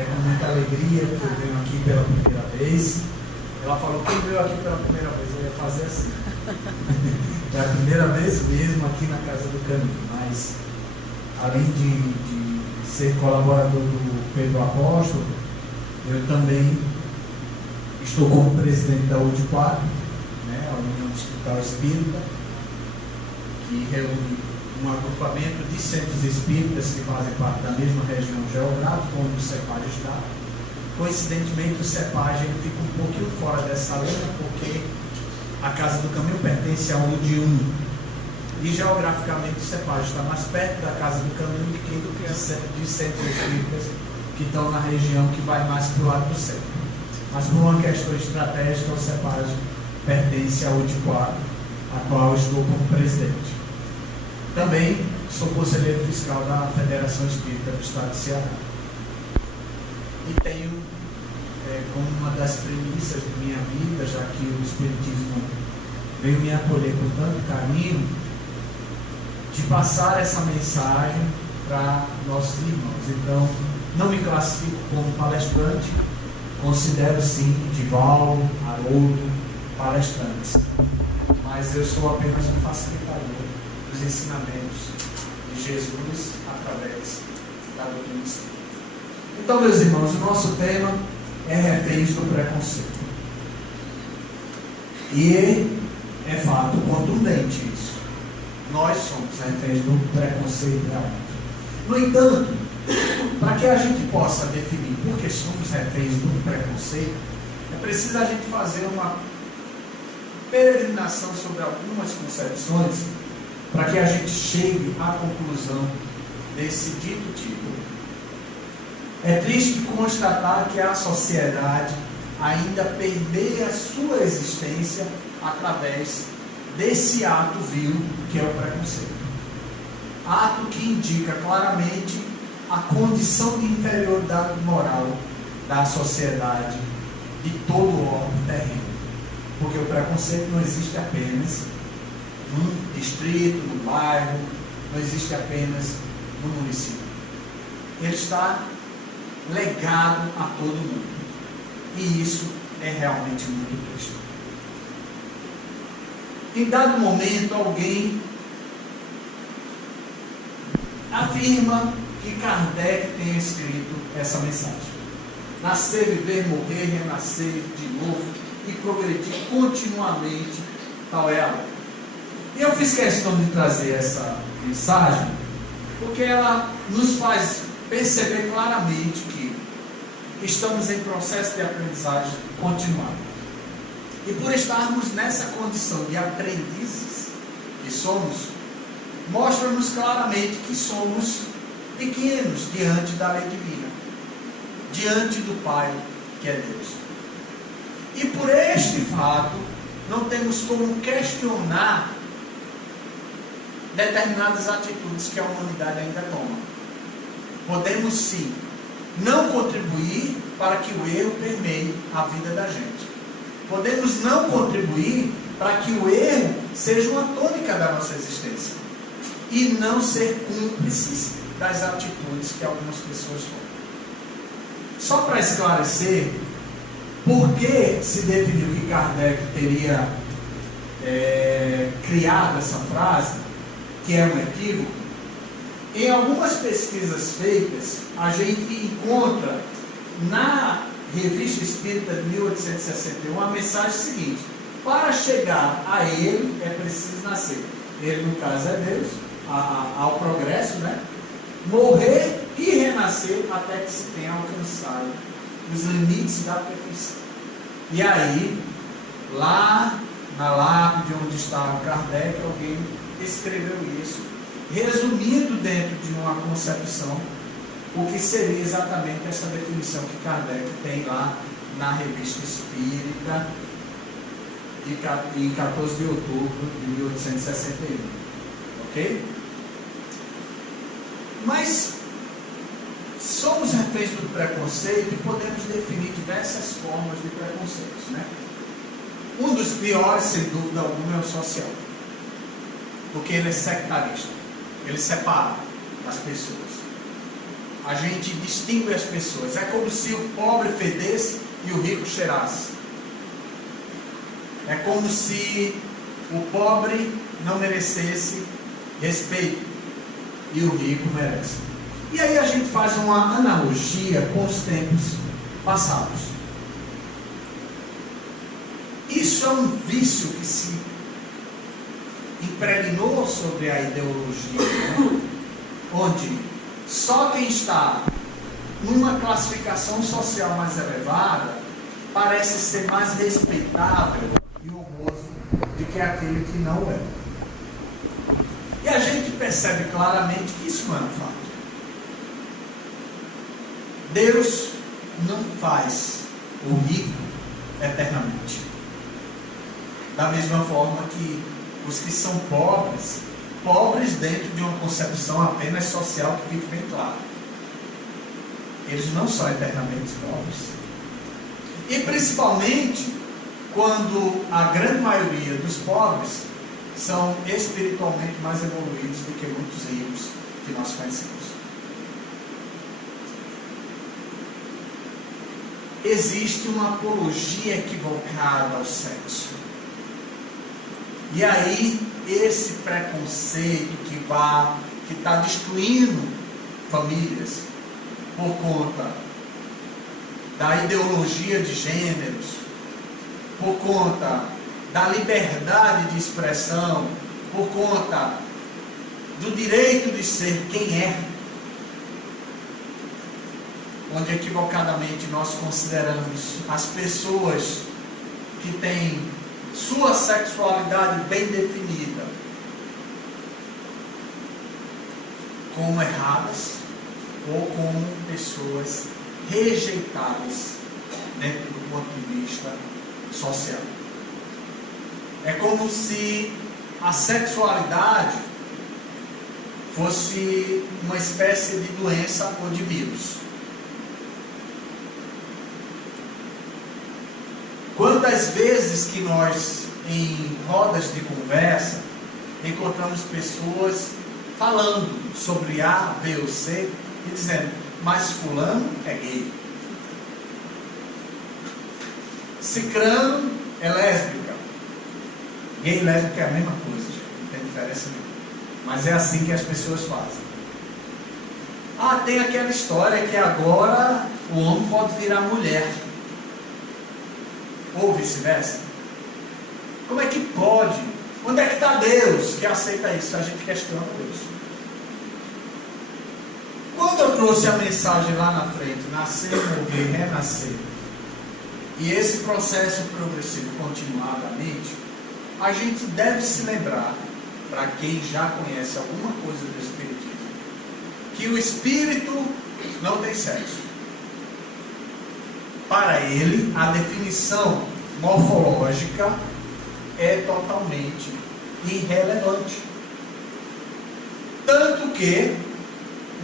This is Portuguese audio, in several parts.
É com muita alegria que eu venho aqui pela primeira vez. Ela falou, quem veio aqui pela primeira vez? Eu ia fazer assim. É a primeira vez mesmo aqui na Casa do Caminho. Mas, além de ser colaborador do Pedro Apóstolo, eu também estou como presidente da UDPAC, né, a União Distrital Espírita, que reúne um agrupamento de centros espíritas que fazem parte da mesma região geográfica onde o CEPAG está. Coincidentemente, o CEPAG fica um pouquinho fora dessa linha, porque a Casa do Caminho pertence ao UD1. E geograficamente o CEPAG está mais perto da Casa do Caminho do que de centros espíritas que estão na região que vai mais para o lado do centro. Mas por uma questão estratégica, o CEPAG pertence ao UD4, a qual estou como presidente. Também sou conselheiro fiscal da Federação Espírita do Estado de Ceará. E tenho como uma das premissas de minha vida, já que o Espiritismo veio me acolher com tanto carinho, de passar essa mensagem para nossos irmãos. Então, não me classifico como palestrante, considero sim Divaldo, Haroldo, palestrantes. Mas eu sou apenas um facilitador dos ensinamentos de Jesus através da doutrina espírita. Então, meus irmãos, o nosso tema é reféns do preconceito. E é fato contundente isso. Nós somos reféns do preconceito realmente. No entanto, para que a gente possa definir por que somos reféns do preconceito, é preciso a gente fazer uma peregrinação sobre algumas concepções para que a gente chegue à conclusão desse dito tipo. É triste constatar que a sociedade ainda permeia a sua existência através desse ato vil que é o preconceito. Ato que indica claramente a condição de inferioridade moral da sociedade de todo o orbe terreno. Porque o preconceito não existe apenas num distrito, num bairro, não existe apenas no município. Ele está legado a todo mundo. E isso é realmente muito triste. Em dado momento, alguém afirma que Kardec tem escrito essa mensagem: nascer, viver, morrer, renascer de novo e progredir continuamente, tal é a lei. E eu fiz questão de trazer essa mensagem porque ela nos faz perceber claramente que estamos em processo de aprendizagem continuada. E por estarmos nessa condição de aprendizes que somos, mostra-nos claramente que somos pequenos diante da lei divina, diante do Pai, que é Deus. E por este fato, não temos como questionar determinadas atitudes que a humanidade ainda toma. Podemos sim não contribuir para que o erro permeie a vida da gente. Podemos não contribuir para que o erro seja uma tônica da nossa existência e não ser cúmplices das atitudes que algumas pessoas tomam. Só para esclarecer, por que se definiu que Kardec teria criado essa frase, que é um equívoco? Em algumas pesquisas feitas, a gente encontra na Revista Espírita de 1861 a mensagem seguinte: para chegar a ele é preciso nascer. Ele, no caso, é Deus, ao progresso, né? Morrer e renascer até que se tenha alcançado os limites da perfeição. E aí, lá na lápide onde estava Kardec, alguém escreveu isso, resumindo dentro de uma concepção o que seria exatamente essa definição que Kardec tem lá na Revista Espírita em 14 de outubro de 1861. Ok? Mas somos reféns do preconceito e podemos definir diversas formas de preconceitos, né? Um dos piores, sem dúvida alguma, é o social, porque ele é sectarista, ele separa as pessoas. a gente distingue as pessoas. É como se o pobre fedesse e o rico cheirasse. É como se o pobre não merecesse respeito e o rico merece. E aí a gente faz uma analogia com os tempos passados. Isso é um vício que se impregnou sobre a ideologia, né? Onde só quem está numa classificação social mais elevada parece ser mais respeitável e honroso do que aquele que não é. E a gente percebe claramente que isso não é um fato. Deus não faz o rico eternamente. Da mesma forma que os que são pobres, pobres dentro de uma concepção apenas social, que fique bem claro, eles não são eternamente pobres. E principalmente quando a grande maioria dos pobres são espiritualmente mais evoluídos do que muitos ricos que nós conhecemos. Existe uma apologia equivocada ao sexo. E aí, esse preconceito que está destruindo famílias por conta da ideologia de gêneros, por conta da liberdade de expressão, por conta do direito de ser quem é, onde equivocadamente nós consideramos as pessoas que têm sua sexualidade bem definida como erradas ou como pessoas rejeitáveis dentro do ponto de vista social. É como se a sexualidade fosse uma espécie de doença ou de vírus. Quantas vezes que nós, em rodas de conversa, encontramos pessoas falando sobre A, B ou C e dizendo, mas fulano é gay, cicrano é lésbica. Gay e lésbica é a mesma coisa, não tem diferença nenhuma. Mas é assim que as pessoas fazem. Ah, tem aquela história que agora o homem pode virar mulher. Ou vice-versa. Como é que pode? Onde é que está Deus que aceita isso? A gente questiona Deus. Quando eu trouxe a mensagem lá na frente, nascer, morrer, renascer, e esse processo progressivo continuadamente, a gente deve se lembrar, para quem já conhece alguma coisa do Espiritismo, que o Espírito não tem sexo. Para ele, a definição morfológica é totalmente irrelevante. Tanto que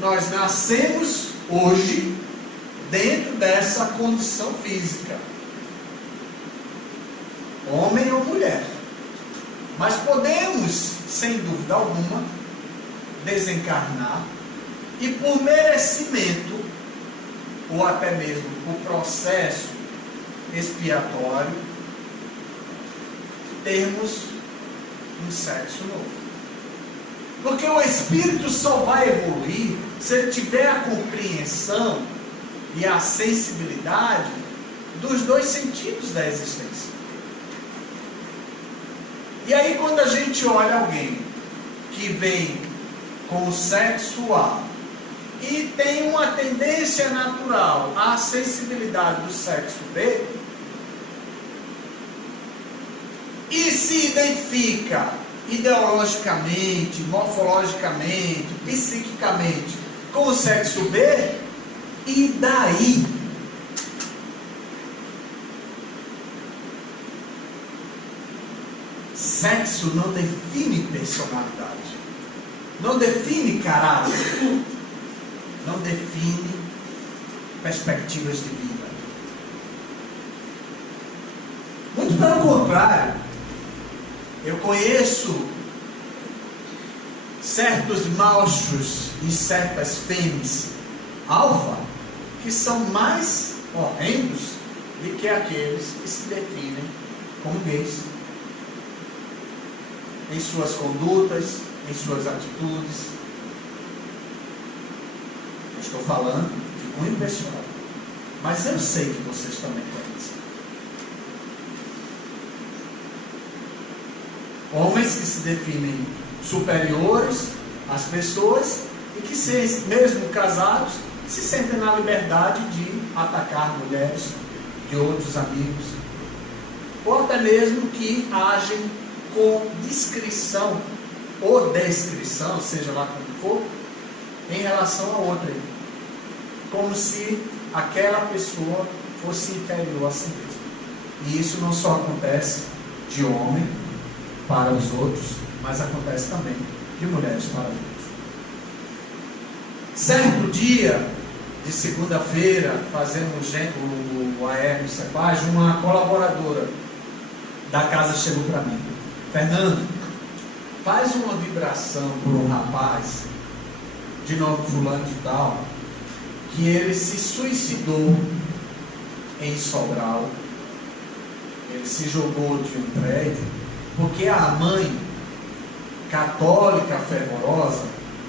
nós nascemos hoje dentro dessa condição física, homem ou mulher. Mas podemos, sem dúvida alguma, desencarnar e por merecimento, ou até mesmo por processo expiatório, termos um sexo novo. Porque o espírito só vai evoluir se ele tiver a compreensão e a sensibilidade dos dois sentidos da existência. E aí quando a gente olha alguém que vem com o sexo A e tem uma tendência natural à sensibilidade do sexo B, e se identifica ideologicamente, morfologicamente, psiquicamente com o sexo B, e daí? Sexo não define personalidade, não define caráter, não define perspectivas de vida. Muito pelo contrário, eu conheço certos machos e certas fêmeas alfa que são mais horrendos do que aqueles que se definem como gays. Em suas condutas, em suas atitudes. Eu estou falando de cunho pessoal. Mas eu sei que vocês também conhecem. Homens que se definem superiores às pessoas e que, mesmo casados, se sentem na liberdade de atacar mulheres de outros amigos. Ou até mesmo que agem com discrição ou descrição, seja lá como for, em relação a outra. Como se aquela pessoa fosse inferior a si mesma. E isso não só acontece de homem para os outros, mas acontece também de mulheres para os outros. Certo dia, de segunda-feira, fazendo o AR no Cepage, uma colaboradora da casa chegou para mim: Fernando, faz uma vibração por um rapaz de nome fulano de tal, que ele se suicidou em Sobral. Ele se jogou de um prédio porque a mãe, católica fervorosa,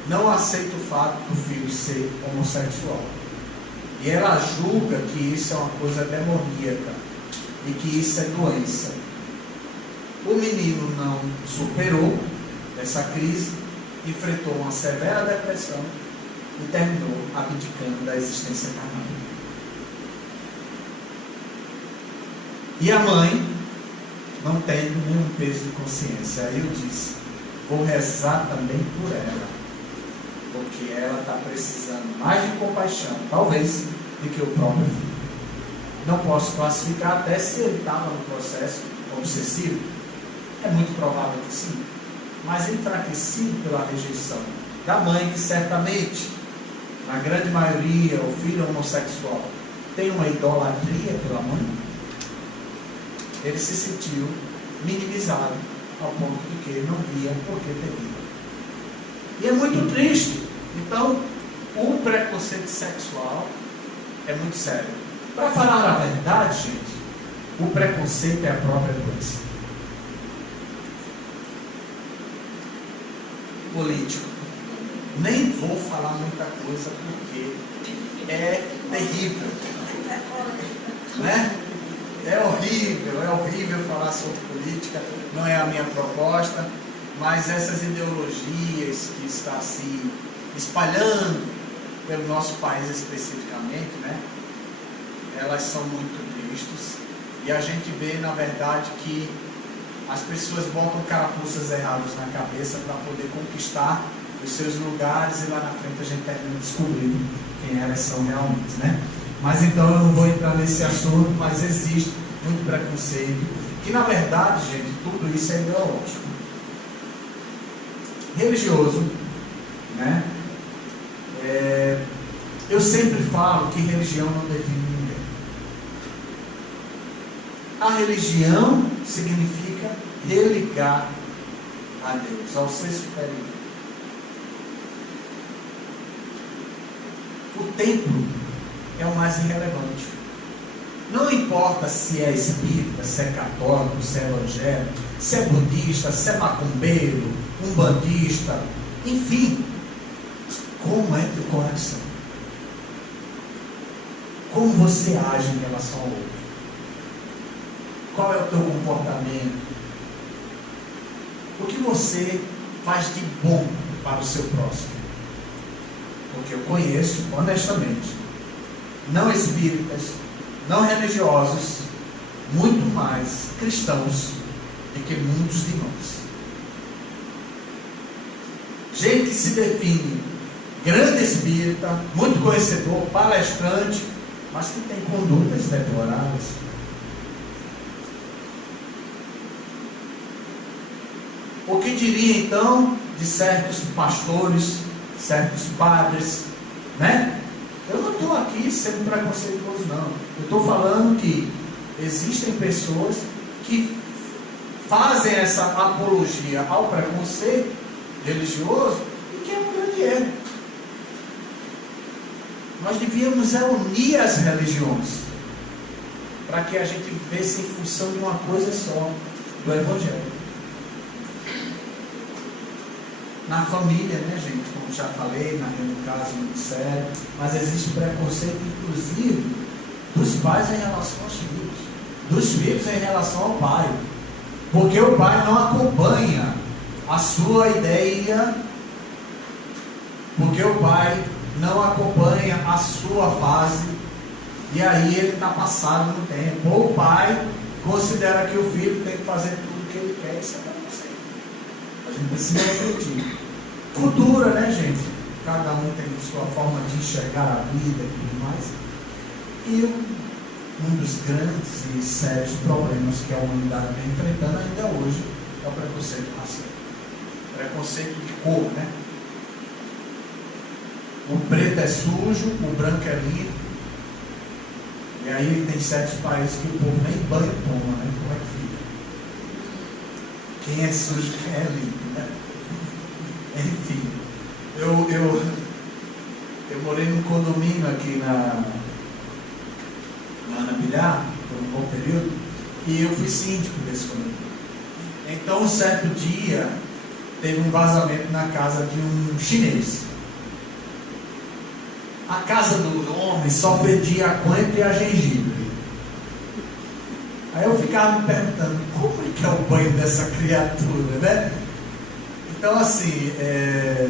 não aceita o fato do filho ser homossexual. E ela julga que isso é uma coisa demoníaca e que isso é doença. O menino não superou essa crise, enfrentou uma severa depressão e terminou abdicando da existência carnal. E a mãe, não tendo nenhum peso de consciência, aí eu disse: vou rezar também por ela, porque ela está precisando mais de compaixão, talvez, do que o próprio filho. Não posso classificar até se ele estava no processo obsessivo. É muito provável que sim, mas enfraquecido pela rejeição da mãe, que certamente, na grande maioria, o filho homossexual tem uma idolatria pela mãe. Ele se sentiu minimizado ao ponto de que ele não via por que ter vida. E é muito triste. Então, o preconceito sexual é muito sério. Para falar a verdade, gente, o preconceito é a própria doença. Político. Nem vou falar muita coisa porque é terrível. Né? É horrível falar sobre política, não é a minha proposta, mas essas ideologias que estão se espalhando pelo nosso país especificamente, né? Elas são muito tristes e a gente vê, na verdade, que as pessoas botam carapuças erradas na cabeça para poder conquistar os seus lugares e lá na frente a gente termina descobrindo quem elas são realmente, né? Mas então eu não vou entrar nesse assunto, mas existe muito preconceito, que na verdade, gente, tudo isso é ideológico. Religioso, né? Eu sempre falo que religião não define ninguém. A religião significa religar a Deus, ao ser superior. O templo é o mais irrelevante. Não importa se é espírita, se é católico, se é evangélico, se é budista, se é macumbeiro, umbandista, enfim. Como é teu coração? Como você age em relação ao outro? Qual é o teu comportamento? O que você faz de bom para o seu próximo? Porque eu conheço, honestamente, não espíritas, não religiosos, muito mais cristãos do que muitos de nós. Gente que se define grande espírita, muito conhecedor, palestrante, mas que tem condutas deploráveis. O que diria então de certos pastores, certos padres, né? Eu não estou aqui sendo preconceituoso, não. Eu estou falando que existem pessoas que fazem essa apologia ao preconceito religioso e que é um grande erro. Nós devíamos unir as religiões, para que a gente vivesse em função de uma coisa só, do Evangelho. Na família, né, gente, como já falei, um caso muito sério, mas existe preconceito, inclusive, dos pais em relação aos filhos, dos filhos em relação ao pai, porque o pai não acompanha a sua ideia, porque o pai não acompanha a sua fase, e aí ele está passado no tempo. Ou o pai considera que o filho tem que fazer tudo o que ele quer. Isso é preconceito. A gente precisa refletir. Cultura, né, gente? Cada um tem a sua forma de enxergar a vida e tudo mais. E um dos grandes e sérios problemas que a humanidade vem enfrentando ainda hoje é o preconceito racial. Preconceito de cor, né? O preto é sujo, o branco é limpo. E aí tem certos países que o povo nem banho toma, né? Como é que fica? Quem é sujo, quem é limpo, né? Enfim, eu morei num condomínio aqui na Ana Bilhar, por um bom período, e eu fui síndico desse condomínio. Então, um certo dia, teve um vazamento na casa de um chinês. A casa do homem só fedia a coentro e a gengibre. Aí eu ficava me perguntando, como é que é o banho dessa criatura, né? Então, assim, é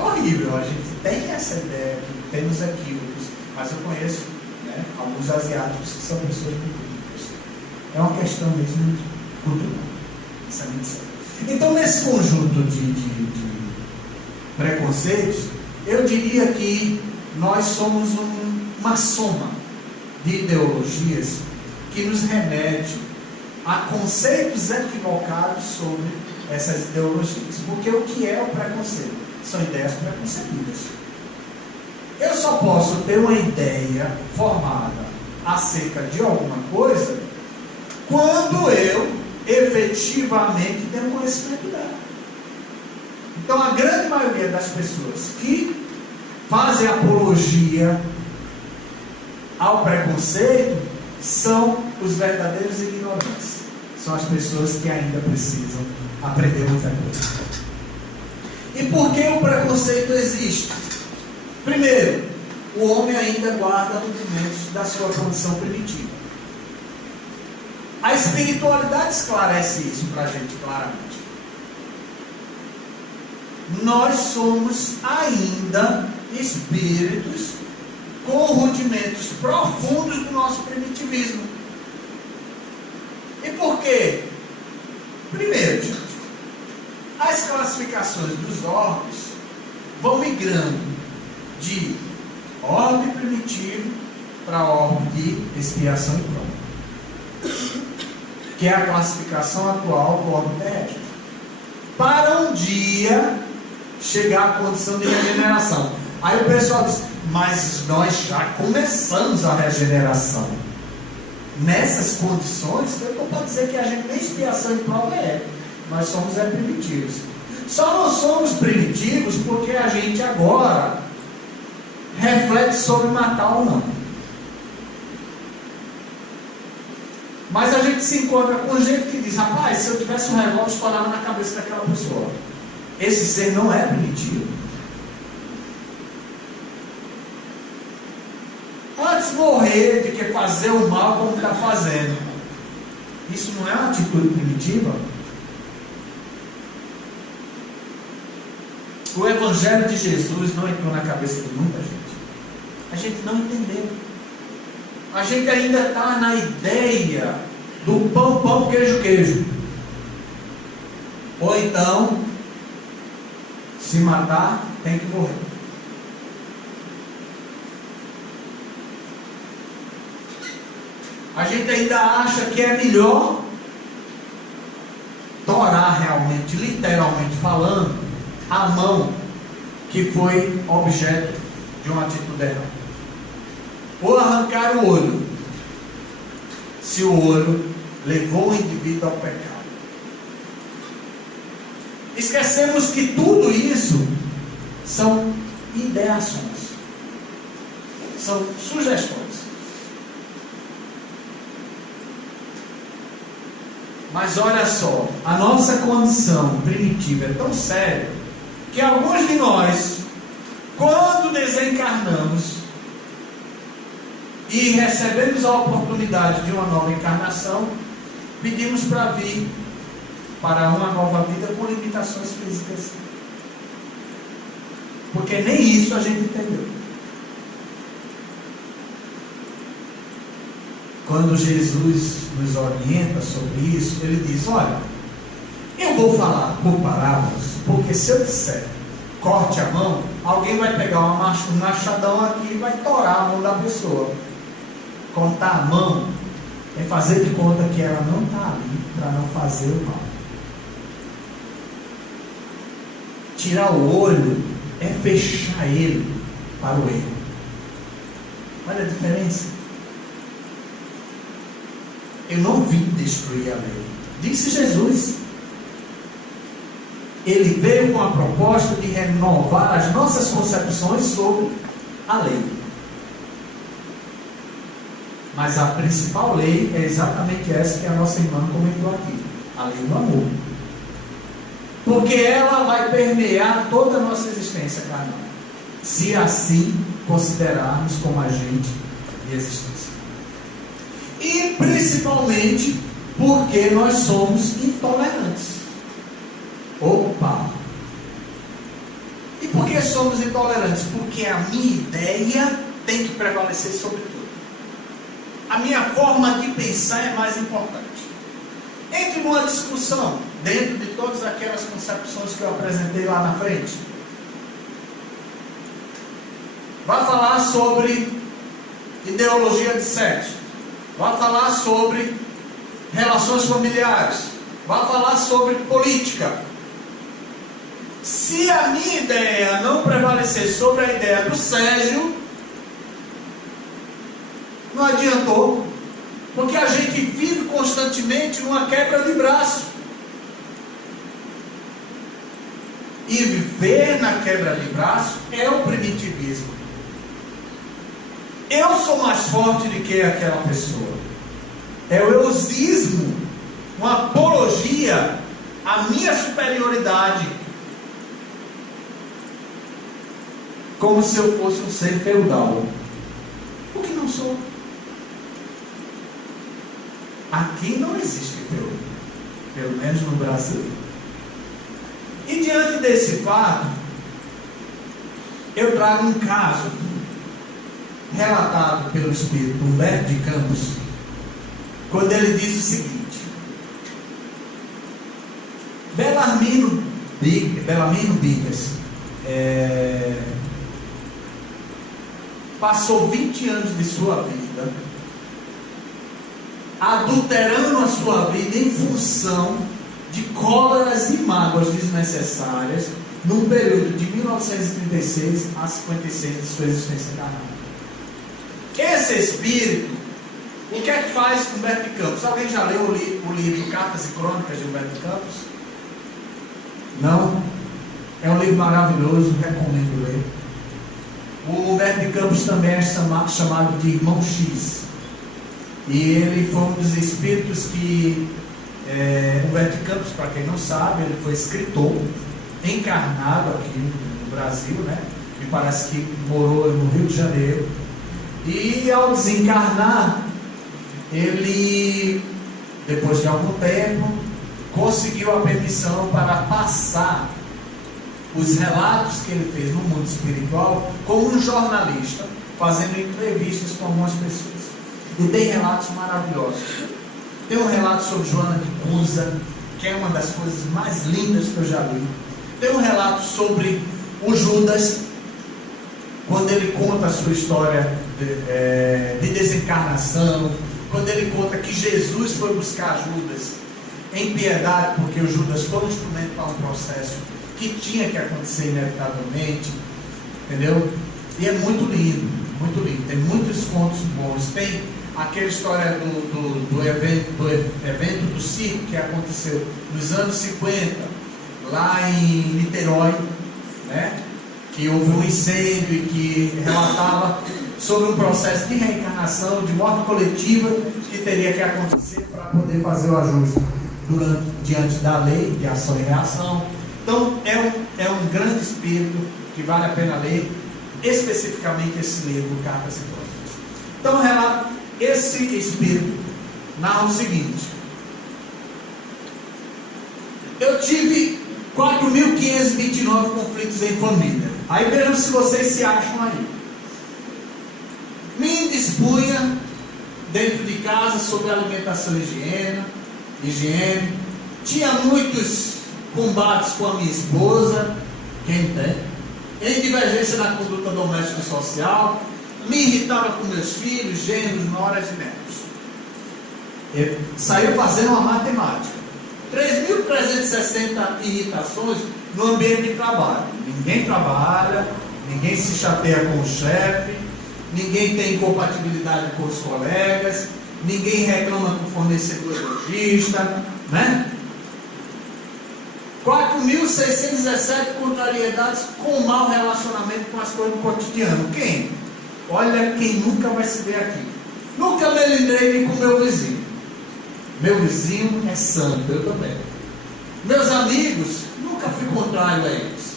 horrível. A gente tem essa ideia, que temos equívocos, mas eu conheço, né, alguns asiáticos que são pessoas muito limpas. É uma questão mesmo cultural. Isso é muito sério. Então, nesse conjunto de preconceitos, eu diria que nós somos uma soma de ideologias que nos remete a conceitos equivocados sobre essas ideologias. Porque o que é o preconceito? São ideias preconcebidas. Eu só posso ter uma ideia formada acerca de alguma coisa quando eu efetivamente tenho conhecimento dela. Então, a grande maioria das pessoas que fazem apologia ao preconceito são os verdadeiros ignorantes. São as pessoas que ainda precisam aprender muita coisa. E por que o preconceito existe? Primeiro, o homem ainda guarda rudimentos da sua condição primitiva. A espiritualidade esclarece isso para a gente claramente. Nós somos ainda espíritos com rudimentos profundos do nosso primitivismo. E por quê? Primeiro, gente, as classificações dos orbes vão migrando de orbe primitivo para orbe de expiação e prova, que é a classificação atual do orbe terrestre, para um dia chegar à condição de regeneração. Aí o pessoal diz, mas nós já começamos a regeneração. Nessas condições, eu estou para dizer que a gente nem expiação e prova é. Nós somos primitivos. Só não somos primitivos porque a gente agora reflete sobre matar ou não. Mas a gente se encontra com gente que diz, rapaz, se eu tivesse um revólver, estourava na cabeça daquela pessoa. Esse ser não é primitivo. Antes morrer do que fazer o mal como está fazendo. Isso não é uma atitude primitiva? O Evangelho de Jesus não entrou na cabeça de muita gente. A gente não entendeu. A gente ainda está na ideia do pão, pão, queijo, queijo. Ou então, se matar, tem que morrer. A gente ainda acha que é melhor torar realmente, literalmente falando, a mão que foi objeto de uma atitude errada. Ou arrancar o olho, se o olho levou o indivíduo ao pecado. Esquecemos que tudo isso são ideações. São sugestões. Mas olha só, a nossa condição primitiva é tão séria que alguns de nós, quando desencarnamos e recebemos a oportunidade de uma nova encarnação, pedimos para vir para uma nova vida com limitações físicas. Porque nem isso a gente entendeu. Quando Jesus nos orienta sobre isso, ele diz: olha, eu vou falar por parábolas, porque se eu disser corte a mão, alguém vai pegar um machadão aqui e vai torar a mão da pessoa. Cortar a mão é fazer de conta que ela não está ali para não fazer o mal. Tirar o olho é fechar ele para o erro. Olha a diferença. Eu não vim destruir a lei, disse Jesus. Ele veio com a proposta de renovar as nossas concepções sobre a lei. Mas a principal lei é exatamente essa que a nossa irmã comentou aqui, a lei do amor. Porque ela vai permear toda a nossa existência carnal, se assim considerarmos como agente de existência. E principalmente porque nós somos intolerantes. Opa! E por que somos intolerantes? Porque a minha ideia tem que prevalecer sobre tudo. A minha forma de pensar é mais importante. Entre numa discussão, dentro de todas aquelas concepções que eu apresentei lá na frente. Vai falar sobre ideologia de sexo. Vai falar sobre relações familiares. Vai falar sobre política. Se a minha ideia não prevalecer sobre a ideia do Sérgio, não adiantou. Porque a gente vive constantemente numa quebra de braço. E viver na quebra de braço é o primitivismo. Eu sou mais forte do que aquela pessoa. É o eusismo, uma apologia à minha superioridade. Como se eu fosse um ser feudal. O que não sou. Aqui não existe feudal, pelo menos no Brasil. E diante desse fato, eu trago um caso relatado pelo Espírito Humberto de Campos, quando ele diz o seguinte: Belarmino Bigas passou 20 anos de sua vida adulterando a sua vida em função de cóleras e mágoas desnecessárias num período de 1936 a 56 de sua existência carnal. Esse espírito, o que é que faz com Humberto de Campos? Alguém já leu o livro Cartas e Crônicas de Humberto de Campos? Não? É um livro maravilhoso, recomendo ler. O Humberto de Campos também é chamado de Irmão X. E ele foi um dos espíritos que Humberto de Campos, para quem não sabe, ele foi escritor, encarnado aqui no Brasil, né? Me parece que morou no Rio de Janeiro. E ao desencarnar, ele, depois de algum tempo, conseguiu a permissão para passar os relatos que ele fez no mundo espiritual como um jornalista, fazendo entrevistas com algumas pessoas. E tem relatos maravilhosos. Tem um relato sobre Joana de Cusa, que é uma das coisas mais lindas que eu já li. Tem um relato sobre o Judas, quando ele conta a sua história de desencarnação, quando ele conta que Jesus foi buscar Judas em piedade, porque o Judas foi um instrumento para um processo que tinha que acontecer inevitavelmente, entendeu? E é muito lindo, muito lindo. Tem muitos contos bons. Tem aquela história do evento do circo que aconteceu nos anos 50, lá em Niterói, né? Que houve um incêndio e que relatava sobre um processo de reencarnação, de morte coletiva, que teria que acontecer para poder fazer o ajuste diante da lei de ação e reação. Então, é um grande espírito que vale a pena ler, especificamente esse livro, Cartas e Crônicas. Então, relato, esse espírito narra o seguinte: eu tive 4.529 conflitos em família. Aí vejam se vocês se acham aí. Me indispunha dentro de casa sobre alimentação e higiene. Tinha muitos combates com a minha esposa, quem tem, em divergência na conduta doméstica e social. Me irritava com meus filhos, genros, noras e netos. Ele saiu fazendo uma matemática. 3.360 irritações no ambiente de trabalho. Ninguém trabalha, ninguém se chateia com o chefe, ninguém tem incompatibilidade com os colegas, ninguém reclama com o fornecedor lojista, né? 4.617 contrariedades com mau relacionamento com as coisas do cotidiano. Quem? Olha quem nunca vai se ver aqui. Nunca me lembrei com meu vizinho. Meu vizinho é santo, eu também. Meus amigos, nunca fui contrário a eles.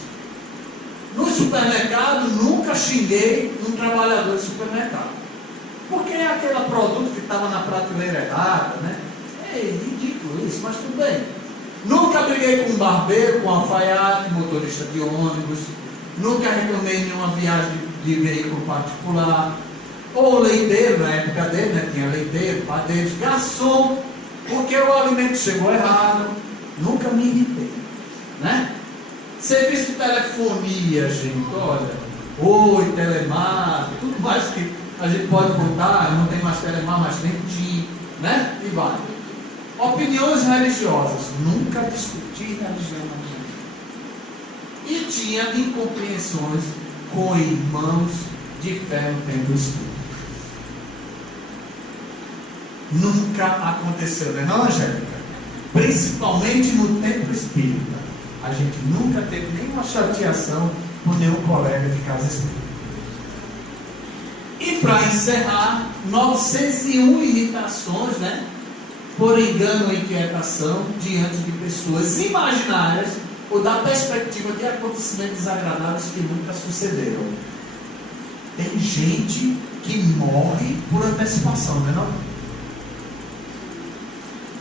No supermercado, nunca xinguei um trabalhador de supermercado. Porque é aquele produto que estava na prateleira errada, né? É ridículo isso, mas tudo bem. Nunca briguei com um barbeiro, com um alfaiate, motorista de ônibus. Nunca reclamei em nenhuma viagem de veículo particular. Ou leiteiro, na época dele, né? Tinha leiteiro, padeiro, garçom. Porque o alimento chegou errado. Nunca me irritei, né? Serviço de telefonia, gente, olha. Oi, telemar, tudo mais que a gente pode contar. Não tem mais telemar, mas tem TIM, né? E vai. Opiniões religiosas. Nunca discuti religião na minha vida. E tinha incompreensões com irmãos de fé no tempo escuro. Nunca aconteceu, né, não, Angélica? Principalmente no tempo espírita. A gente nunca teve nenhuma chateação por nenhum colega de casa espírita. E para encerrar, 901 irritações, né? Por engano ou inquietação diante de pessoas imaginárias ou da perspectiva de acontecimentos desagradáveis que nunca sucederam. Tem gente que morre por antecipação, não é não?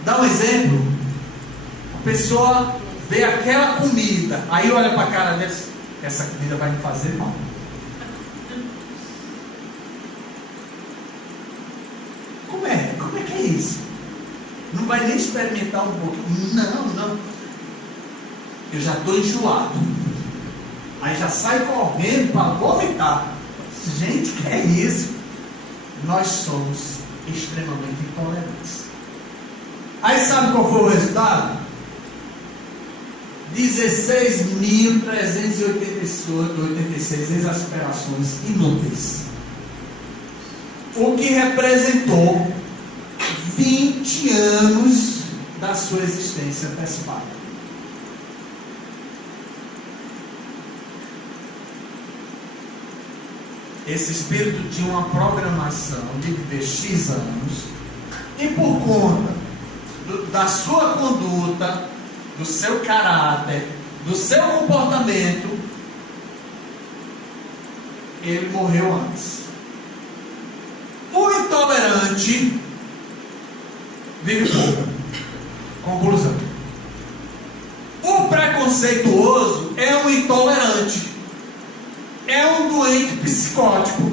Dá um exemplo. A pessoa vê aquela comida, aí olha para a cara dele, essa comida vai me fazer mal. Como é que é isso? Não vai nem experimentar um pouquinho? Não. Eu já estou enjoado. Aí já sai correndo para vomitar. Gente, que é isso? Nós somos extremamente intolerantes. Aí sabe qual foi o resultado? 16.386 exasperações inúteis. O que representou 20 anos da sua existência antecipada. Esse espírito tinha uma programação de viver X anos, e por conta da sua conduta, do seu caráter, do seu comportamento, ele morreu antes. O intolerante vive pouco. Conclusão: o preconceituoso é um intolerante, é um doente psicótico,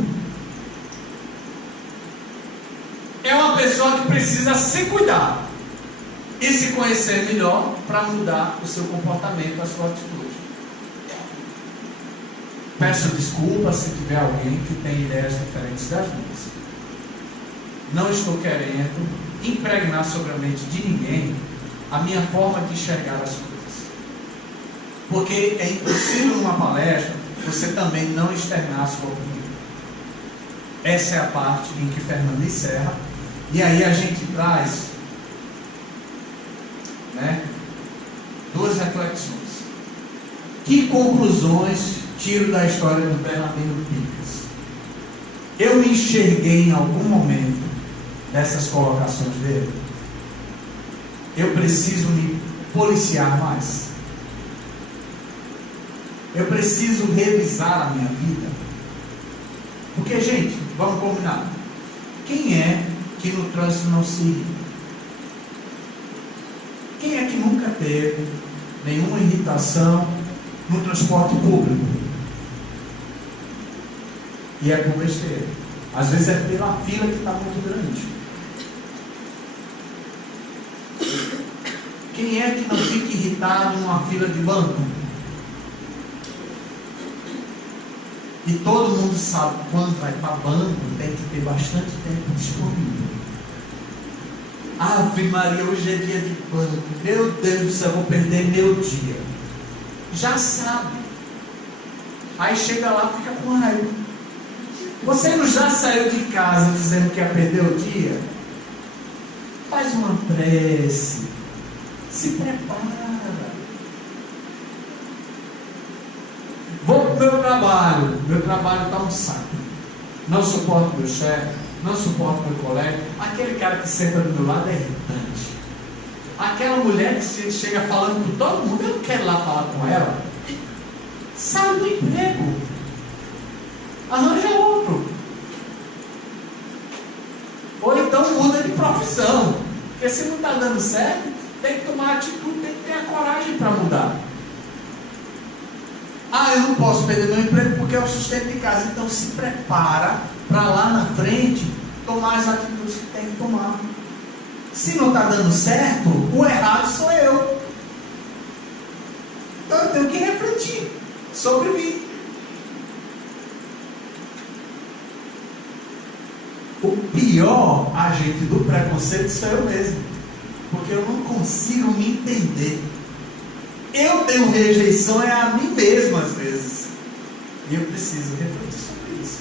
é uma pessoa que precisa se cuidar e se conhecer melhor para mudar o seu comportamento, a sua atitude. Peço desculpas se tiver alguém que tem ideias diferentes das minhas. Não estou querendo impregnar sobre a mente de ninguém a minha forma de enxergar as coisas, porque é impossível numa palestra você também não externar a sua opinião. Essa é a parte em que Fernando encerra, e aí a gente traz, né, duas reflexões. Que conclusões tiro da história do Bernardino Picas? Eu me enxerguei em algum momento dessas colocações dele. Eu preciso me policiar mais. Eu preciso revisar a minha vida. Porque, gente, vamos combinar. Quem é que no trânsito não se irrita? Quem é que nunca teve nenhuma irritação no transporte público? E é por besteira. Às vezes é pela fila que está muito grande. Quem é que não fica irritado numa fila de banco? E todo mundo sabe, quando vai para banco, tem que ter bastante tempo disponível. Ave Maria, hoje é dia de banco. Meu Deus do céu, vou perder meu dia. Já sabe. Aí chega lá, fica com raiva. Você não já saiu de casa dizendo que ia perder o dia? Faz uma prece. Se prepara. Vou para o meu trabalho. Meu trabalho está um saco. Não suporto meu chefe. Não suporto meu colega. Aquele cara que senta do meu lado é irritante. Aquela mulher que chega falando com todo mundo. Eu não quero ir lá falar com ela. Sai do emprego. Arranja outro. Ou então muda de profissão. Porque se não está dando certo, tem que tomar atitude, tem que ter a coragem para mudar. Ah, eu não posso perder meu emprego porque é o sustento de casa. Então se prepara para lá na frente tomar as atitudes que tem que tomar. Se não está dando certo, o errado sou eu. Então eu tenho que refletir sobre mim. O pior agente do preconceito sou eu mesmo. Porque eu não consigo me entender. Eu tenho rejeição a mim mesmo às vezes. E eu preciso refletir sobre isso.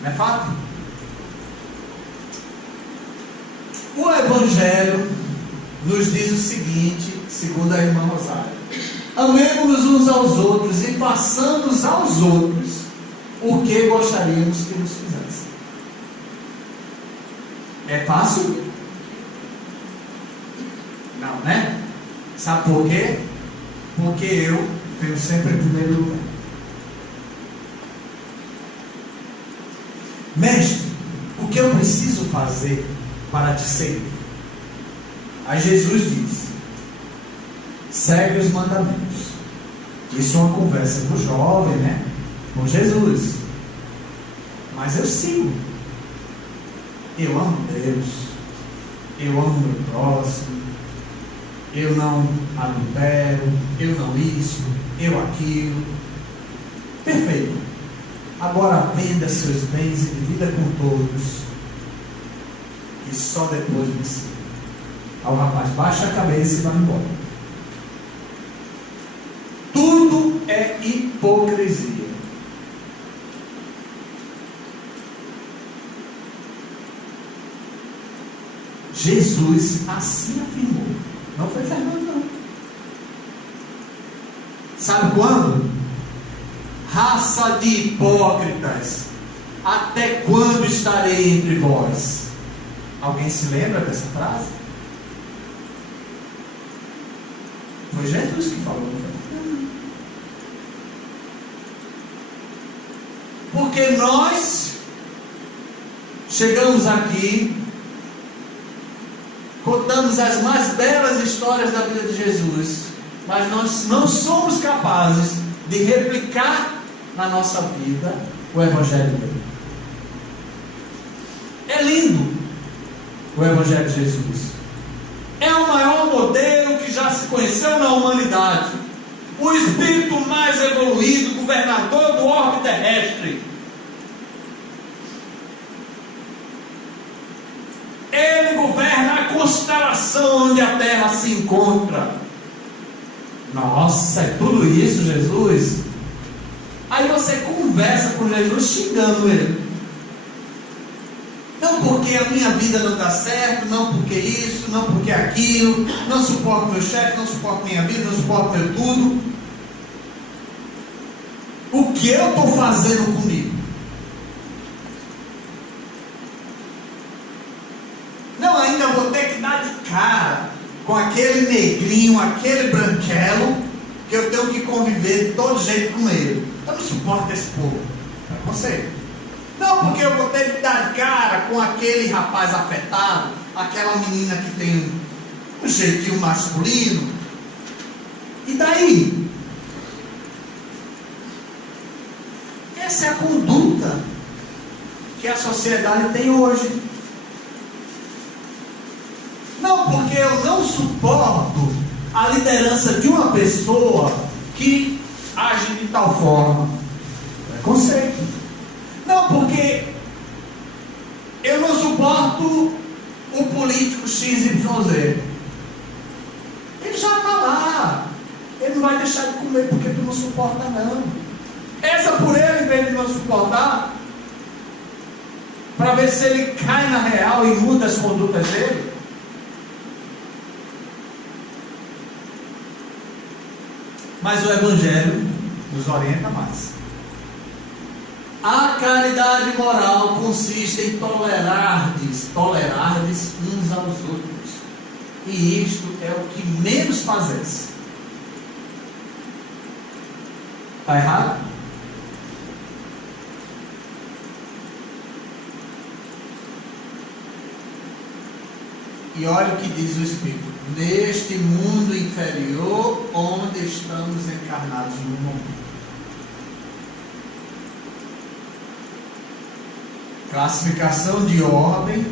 Não é fato? O Evangelho nos diz o seguinte, segundo a irmã Rosário: amemos-nos uns aos outros e façamos aos outros o que gostaríamos que nos fizessem. É fácil? Não, né? Sabe por quê? Porque eu tenho sempre em primeiro lugar. Mestre, o que eu preciso fazer para te seguir? Aí Jesus diz: segue os mandamentos. Isso é uma conversa do jovem, né? Com Jesus. Mas eu sigo. Eu amo Deus. Eu amo meu próximo. Eu não adultero. Eu não isso. Eu aquilo. Perfeito. Agora venda seus bens e divida com todos. E só depois me siga. Aí o rapaz baixa a cabeça e vai embora. Tudo é hipocrisia. Jesus assim afirmou. Não foi Fernando, não. Sabe quando? Raça de hipócritas, até quando estarei entre vós? Alguém se lembra dessa frase? Foi Jesus que falou, não foi? Porque nós chegamos aqui, contamos as mais belas histórias da vida de Jesus, mas nós não somos capazes de replicar na nossa vida o Evangelho dele. É lindo o Evangelho de Jesus. É o maior modelo que já se conheceu na humanidade. O espírito mais evoluído, governador do orbe terrestre. Ele governa a constelação onde a Terra se encontra. Nossa, é tudo isso, Jesus? Aí você conversa com Jesus xingando ele. Não porque a minha vida não dá certo, não porque isso, não porque aquilo, não suporto meu chefe, não suporto minha vida, não suporto meu tudo. O que eu estou fazendo comigo? eu vou ter que dar de cara com aquele negrinho, aquele branquelo, que eu tenho que conviver de todo jeito com ele. Eu não suporto esse povo. Preconceito. Não, porque eu vou ter que dar de cara com aquele rapaz afetado, aquela menina que tem um jeitinho masculino. E daí? Essa é a conduta que a sociedade tem hoje. Não, porque eu não suporto a liderança de uma pessoa que age de tal forma. Preconceito. Não, porque eu não suporto o político XYZ. Ele já está lá. Ele não vai deixar de comer porque tu não suporta, não. Essa por ele, em vez de não suportar, para ver se ele cai na real e muda as condutas dele. Mas o Evangelho nos orienta mais. A caridade moral consiste em tolerardes uns aos outros. E isto é o que menos fazeis. Está errado? E olha o que diz o Espírito. Neste mundo inferior, onde estamos encarnados no momento. Classificação de ordem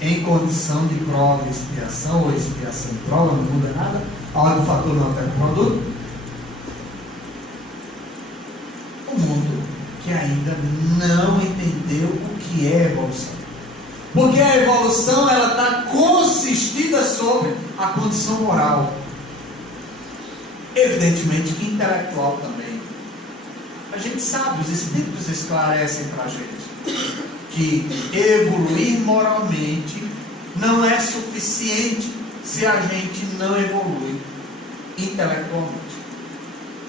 em condição de prova e expiação, ou expiação e prova, não muda nada. A ordem do fator não altera o produto. O mundo que ainda não entendeu o que é evolução. Porque a evolução, ela está consistida sobre a condição moral. Evidentemente que intelectual também. A gente sabe, os Espíritos esclarecem para a gente que evoluir moralmente não é suficiente se a gente não evolui intelectualmente.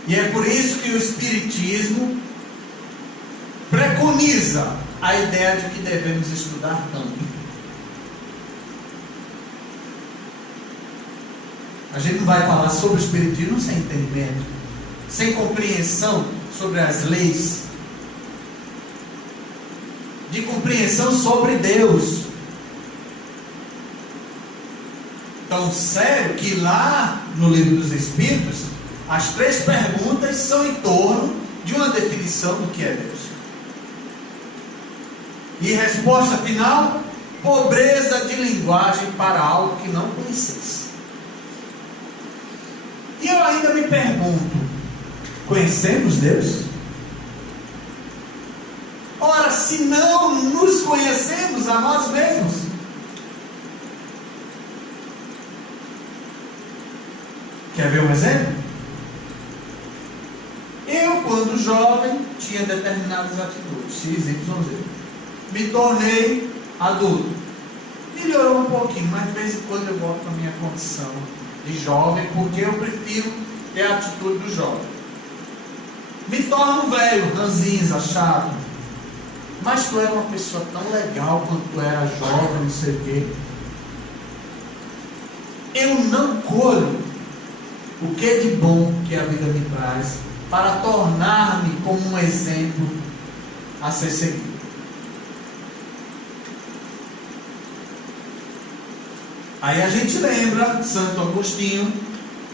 E é por isso que o Espiritismo preconiza a ideia de que devemos estudar tanto. A gente não vai falar sobre o Espiritismo sem entendimento, sem compreensão sobre as leis, de compreensão sobre Deus. Tão sério que lá no Livro dos Espíritos, as 3 perguntas são em torno de uma definição do que é Deus. E resposta final: pobreza de linguagem para algo que não conhecesse. E eu ainda me pergunto: conhecemos Deus? Ora, se não nos conhecemos a nós mesmos, quer ver um exemplo? Eu, quando jovem, tinha determinadas atitudes, X, Y, Z. Me tornei adulto. Melhorou um pouquinho, mas de vez em quando eu volto para a minha condição de jovem, porque eu prefiro ter a atitude do jovem. Me torno velho, ranzinza, chato. Mas tu era uma pessoa tão legal quando tu era jovem, não sei o quê. Eu não colho o que é de bom que a vida me traz para tornar-me como um exemplo a ser seguido. Aí a gente lembra Santo Agostinho,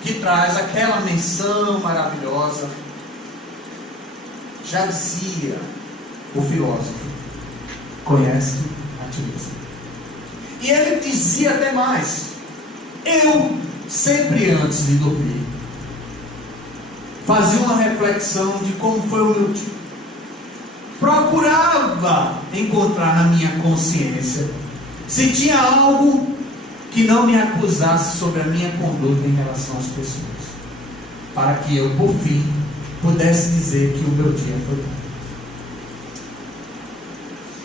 que traz aquela menção maravilhosa. Já dizia o filósofo: conhece a ti mesmo. E ele dizia até mais: eu sempre antes de dormir fazia uma reflexão de como foi o meu dia. Procurava encontrar na minha consciência se tinha algo que não me acusasse sobre a minha conduta em relação às pessoas, para que eu, por fim, pudesse dizer que o meu dia foi bom.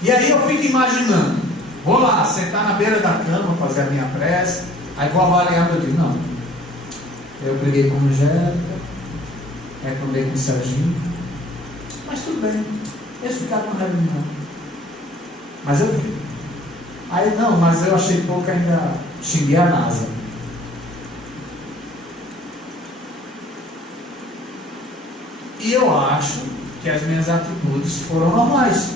E aí eu fico imaginando, vou lá, sentar na beira da cama, fazer a minha prece, aí vou avaliar meu dia. Não, eu briguei com a Angélica, reclamei com o Serginho, mas tudo bem, eles ficaram com raiva de mim. Mas eu fiquei. Aí não, mas eu achei pouco ainda. xinguei a NASA. E eu acho que as minhas atitudes foram normais.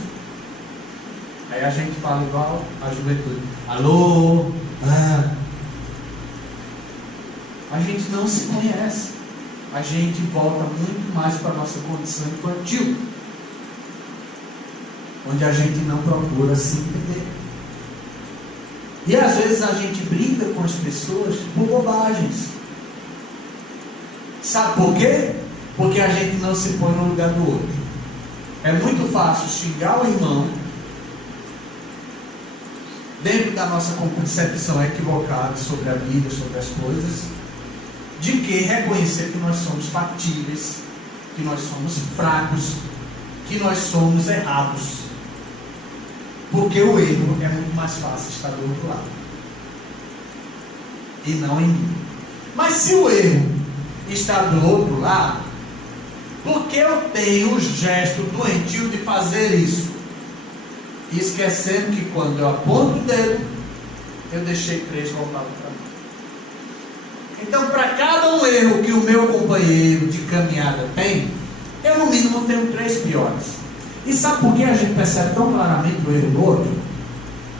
Aí a gente fala igual a juventude. Alô? A gente não se conhece. A gente volta muito mais para a nossa condição infantil, onde a gente não procura se entender. E às vezes a gente brinca com as pessoas por bobagens. Sabe por quê? Porque a gente não se põe no lugar do outro. É muito fácil xingar o irmão dentro da nossa concepção equivocada sobre a vida, sobre as coisas, de que reconhecer que nós somos factíveis, que nós somos fracos, que nós somos errados. Porque o erro é muito mais fácil estar do outro lado e não em mim. Mas se o erro está do outro lado, por que eu tenho o gesto doentio de fazer isso? Esquecendo que quando eu aponto o dedo, eu deixei 3 voltados para mim. Então, para cada um erro que o meu companheiro de caminhada tem, eu no mínimo tenho 3 piores. E sabe por que a gente percebe tão claramente o erro do outro?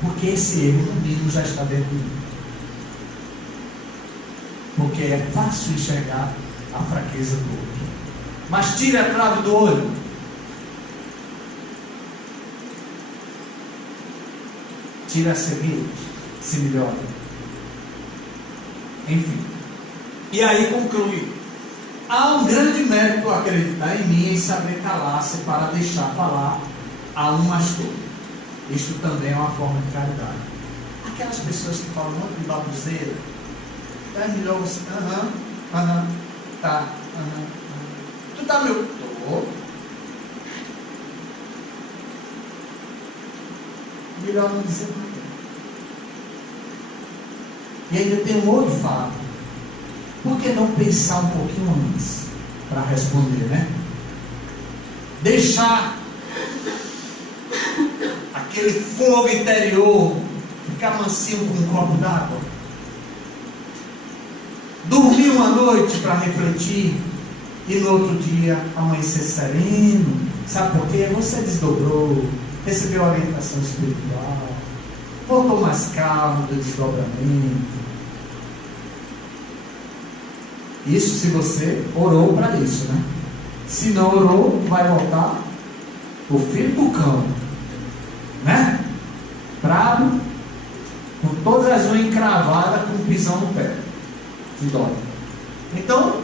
Porque esse erro no mínimo já está dentro de mim. Porque é fácil enxergar a fraqueza do outro. Mas tire a trave do olho. Tira a cegueira, se melhora. Enfim. E aí conclui. Há um grande mérito acreditar em mim, em saber calar-se para deixar falar a um mais todo. Isto também é uma forma de caridade. Aquelas pessoas que falam muito de baboseira, é melhor você. Tá. Tu tá meu. Tô. Melhor não dizer nada. E ainda tem um outro fato. Por que não pensar um pouquinho antes para responder, né? Deixar aquele fogo interior ficar mansinho com um copo d'água. Dormir uma noite para refletir e no outro dia amanhecer sereno. Sabe por quê? Você desdobrou, recebeu orientação espiritual, voltou mais calmo do desdobramento. Isso se você orou para isso, né? Se não orou, vai voltar o filho do cão, né? Brabo, com todas as unhas encravadas, com um pisão no pé, que dói. Então,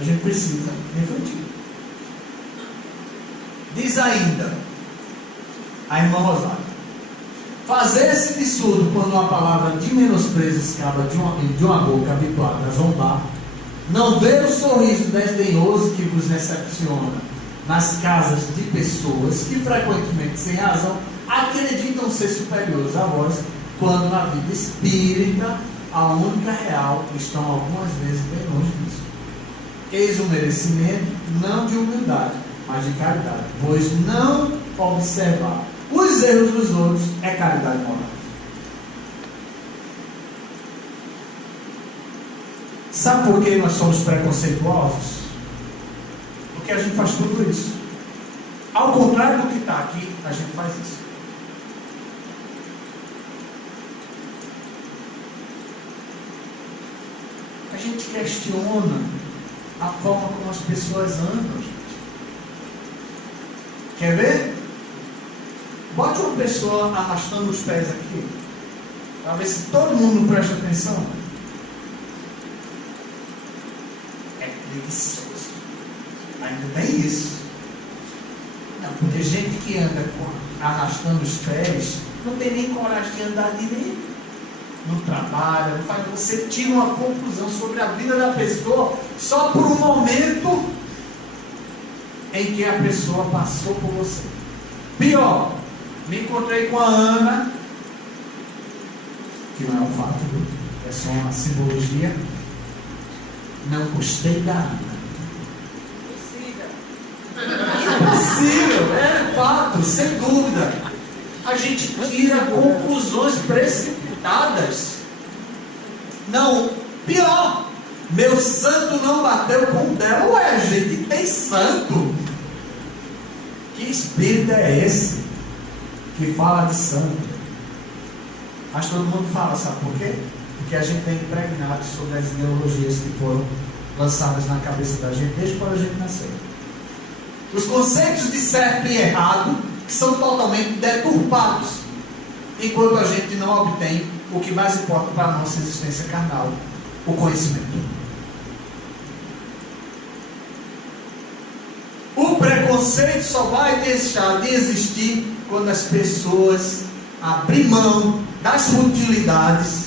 a gente precisa refletir. Diz ainda a irmã Rosário: fazer-se de surdo quando uma palavra de menosprezo escapa de uma boca habituada a zombar, não ver o sorriso desdenhoso que vos recepciona nas casas de pessoas que frequentemente, sem razão, acreditam ser superiores a vós, quando na vida espírita a única real estão algumas vezes bem longe disso. Eis o merecimento não de humildade, mas de caridade, pois não observar os erros dos outros é caridade moral. Sabe por que nós somos preconceituosos? Porque a gente faz tudo isso. Ao contrário do que está aqui, a gente faz isso. A gente questiona a forma como as pessoas andam, gente. Quer ver? Bote uma pessoa arrastando os pés aqui, para ver se todo mundo presta atenção. É preguiçoso. Ainda tem isso. Não, porque gente que anda arrastando os pés não tem nem coragem de andar direito. Não trabalha, não faz. Você tira uma conclusão sobre a vida da pessoa só por um momento em que a pessoa passou por você. Pior, me encontrei com a Ana, que não é um fato, é só uma simbologia. Não gostei da Ana. Impossível, é fato, sem dúvida. A gente tira conclusões precipitadas Não, pior, meu santo não bateu com o dela. Ué, gente, tem santo? Que espírito é esse que fala de santo? Mas todo mundo fala, sabe por quê? Porque a gente tem impregnado sobre as ideologias que foram lançadas na cabeça da gente desde quando a gente nasceu. Os conceitos de certo e errado que são totalmente deturpados, enquanto a gente não obtém o que mais importa para a nossa existência carnal, o conhecimento. O preconceito só vai deixar de existir quando as pessoas abrir mão das futilidades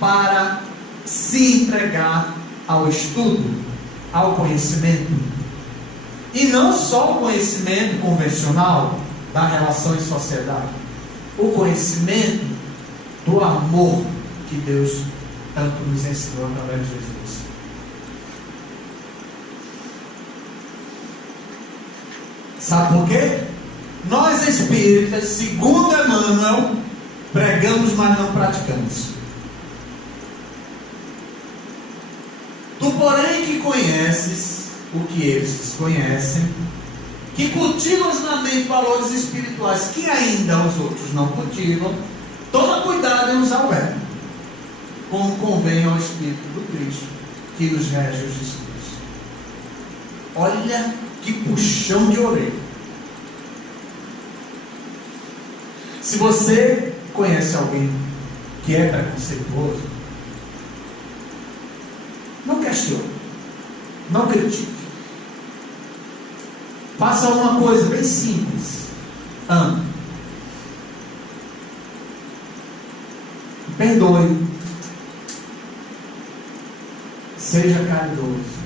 para se entregar ao estudo, ao conhecimento. E não só o conhecimento convencional da relação em sociedade, o conhecimento do amor que Deus tanto nos ensinou através de Jesus. Sabe por quê? Nós espíritas, segundo Emmanuel, pregamos, mas não praticamos. Tu, porém, que conheces o que eles desconhecem, que cultivas na mente valores espirituais que ainda os outros não cultivam, toma cuidado em usar o verbo, como convém ao Espírito do Cristo, que nos rege os discípulos. Olha que puxão de orelha. Se você conhece alguém que é preconceituoso, não questione, não critique. Faça uma coisa bem simples: ame, perdoe, seja caridoso.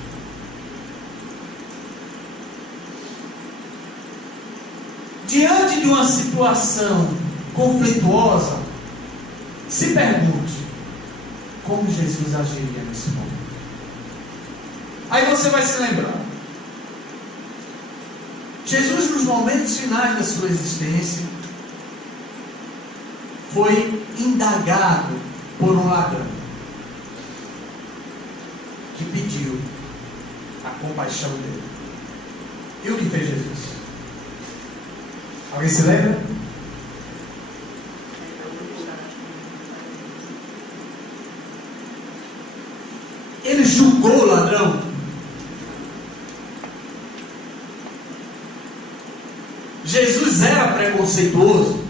Diante de uma situação conflituosa, se pergunte como Jesus agiria nesse momento. Aí você vai se lembrar: Jesus, nos momentos finais da sua existência, foi indagado por um ladrão que pediu a compaixão dele. E o que fez Jesus? Alguém se lembra? Ele julgou o ladrão. Jesus era preconceituoso.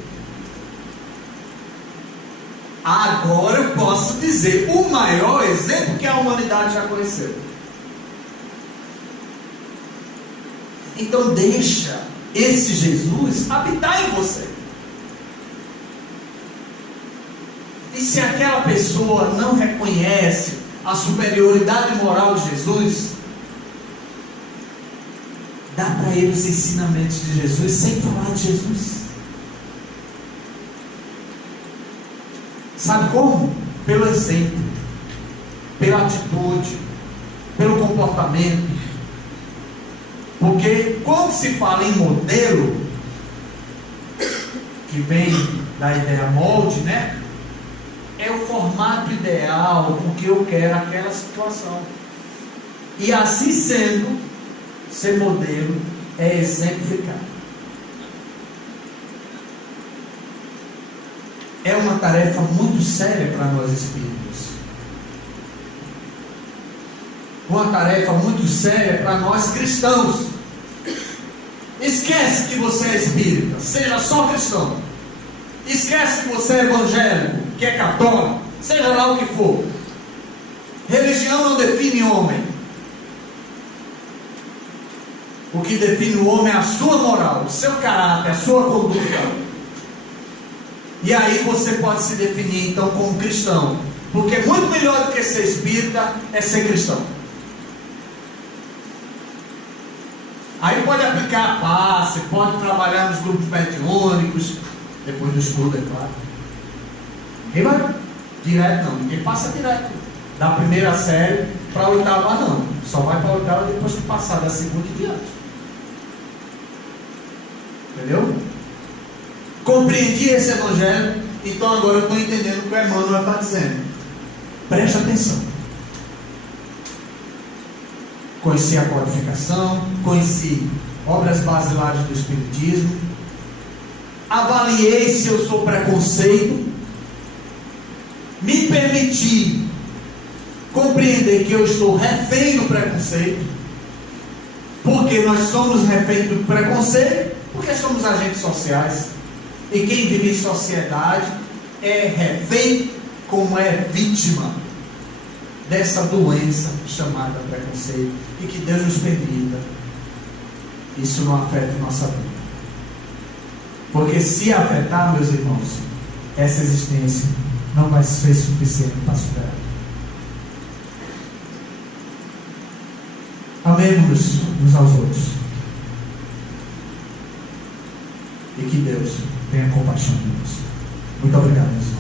Agora eu posso dizer o maior exemplo que a humanidade já conheceu. Então deixa esse Jesus habitar em você. E se aquela pessoa não reconhece a superioridade moral de Jesus, dá para ele os ensinamentos de Jesus sem falar de Jesus. Sabe como? Pelo exemplo, pela atitude, pelo comportamento. Porque quando se fala em modelo, que vem da ideia molde, né? É o formato ideal com que eu quero aquela situação. E assim sendo, ser modelo é exemplificar. É uma tarefa muito séria para nós espíritas. Uma tarefa muito séria para nós cristãos. Esquece que você é espírita, seja só cristão. Esquece que você é evangélico, que é católico, seja lá o que for. Religião não define homem. O que define o homem é a sua moral, o seu caráter, a sua conduta. E aí você pode se definir então como cristão, porque muito melhor do que ser espírita é ser cristão. Aí pode aplicar a passe, pode trabalhar nos grupos mediúnicos, depois do estudo, é claro. Ninguém vai direto não, ninguém passa direto da primeira série para a oitava não, só vai para a oitava depois que passar da segunda e diante. Entendeu? Compreendi esse evangelho, então agora eu estou entendendo o que o Emmanuel está dizendo. Preste atenção. Conheci a codificação, conheci obras basilares do Espiritismo, avaliei se eu sou preconceito, me permiti compreender que eu estou refém do preconceito, porque nós somos refém do preconceito, porque somos agentes sociais, e quem vive em sociedade é refém, como é vítima dessa doença chamada preconceito, e que Deus nos permita isso não afeta nossa vida, porque se afetar, meus irmãos, essa existência não vai ser suficiente para superar. Amemos uns aos outros, e que Deus tenha compaixão de nós. Muito obrigado.